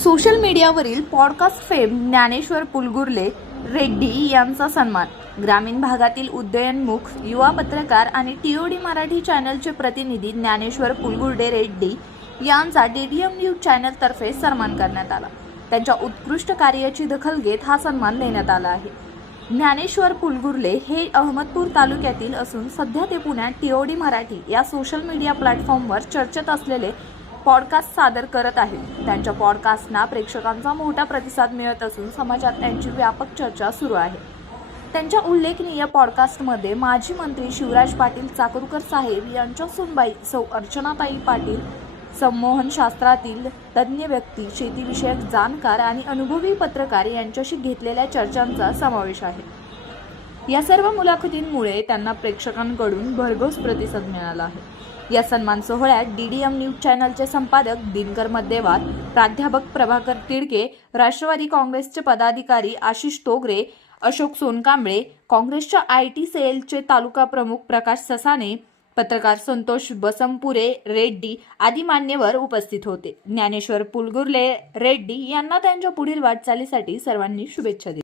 Social मीडियावरील podcast fame Dnyaneshwar Pulgurle Reddy यांचा सन्मान. ग्रामीण भागातील उदयनमुख युवा पत्रकार आणि टीओडी मराठी चॅनलचे प्रतिनिधी ज्ञानेश्वर पुलगुर्डे रेड्डी यांचा डीडीएम न्यूज चॅनलतर्फे सन्मान करण्यात आला. त्यांच्या उत्कृष्ट कार्याची दखल घेत हा सन्मान देण्यात आला आहे. ज्ञानेश्वर पुलगुर्ले हे अहमदपूर तालुक्यातील असून सध्या ते पुण्यात टीओडी मराठी या सोशल मीडिया प्लॅटफॉर्मवर चर्चेत असलेले पॉडकास्ट सादर करत आहेत त्यांच्या पॉडकास्टना प्रेक्षकांचा मोठा प्रतिसाद मिळत असून समाजात त्यांची व्यापक चर्चा सुरू आहे. त्यांच्या उल्लेखनीय पॉडकास्टमध्ये माजी मंत्री शिवराज पाटील चाकूरकर साहेब यांच्या सुनबाई सौ अर्चनाताई पाटील संमोहन शास्त्रातील तज्ज्ञ व्यक्ती शेतीविषयक जाणकार आणि अनुभवी पत्रकार यांच्याशी घेतलेल्या चर्चांचा समावेश आहे. या सर्व मुलाखतींमुळे त्यांना प्रेक्षकांकडून भरघोस प्रतिसाद मिळाला आहे. या सन्मान सोहळ्यात डी डी एम न्यूज चॅनलचे संपादक दिनकर मध्यवाद प्राध्यापक प्रभाकर तिडके राष्ट्रवादी काँग्रेसचे पदाधिकारी आशिष तोगरे अशोक सोनकांबळे काँग्रेसच्या आय टी सेलचे तालुका प्रमुख प्रकाश ससाने पत्रकार संतोष बसमपुरे रेड्डी आदी मान्यवर उपस्थित होते. ज्ञानेश्वर पुलगुर्ले रेड्डी यांना त्यांच्या पुढील वाटचालीसाठी सर्वांनी शुभेच्छा दिल्या.